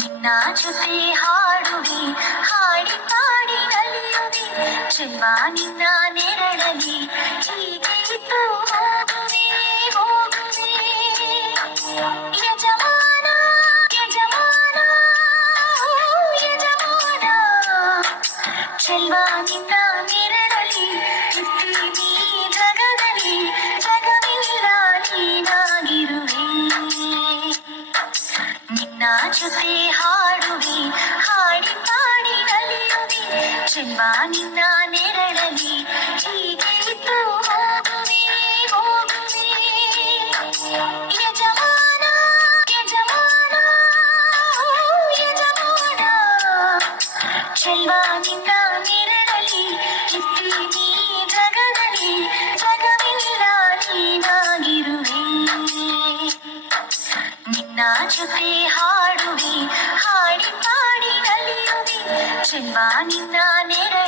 ನಿನ್ನ ಜೊತೆ ಹಾಡುವೆ, ಹಾಡಿ ಪಾಡಿ ನಲಿಯುವೆ, ಚೆಲ್ವ ನಿನ್ನ ನೆರಳಲಿ ಹೀಗೆ ಇದ್ದು ಹೋಗುವೆ ಹೋಗುವೆ. ಯಜಮಾನ ಯಜಮಾನ ಯಜಮಾನ, ಚೆಲ್ವ ನಿನ್ನ ನೆರಳಲಿ ಇರ್ತೀನಿ ಜಗದಲ್ಲಿ, ಜಗವಿಲ್ಲ ನೀನಾಗಿರುವೆ. ನಿನ್ನ ಜೊತೆ ಹಾಡುವೆ, ಹಾಡಿ ಪಾಡಿ ನಲಿಯುವೆ, ಚೆಲ್ವ ನಿನ್ನ ನೆರಳಲಿ ಹೀಗೆ ಇದ್ದು ಹೋಗುವೆ ಹೋಗುವೆ. ಯಜಮಾನ ಯಜಮಾನ ಯಜಮಾನ, ಚೆಲ್ವ ನಿನ್ನ ನೆರಳಲಿ ಇರ್ತೀನಿ ಜಗದಲ್ಲಿ, ಜಗವಿಲ್ಲ ನೀನಾಗಿರುವೆ. ನಿನ್ನ ಜೊತೆ ಹಾಡುವೆ, ಹಾಡಿ ಪಾಡಿ ನಲಿಯುವೆ, ಚೆಲ್ವ ನಿನ್ನ ನೆರಳಲಿ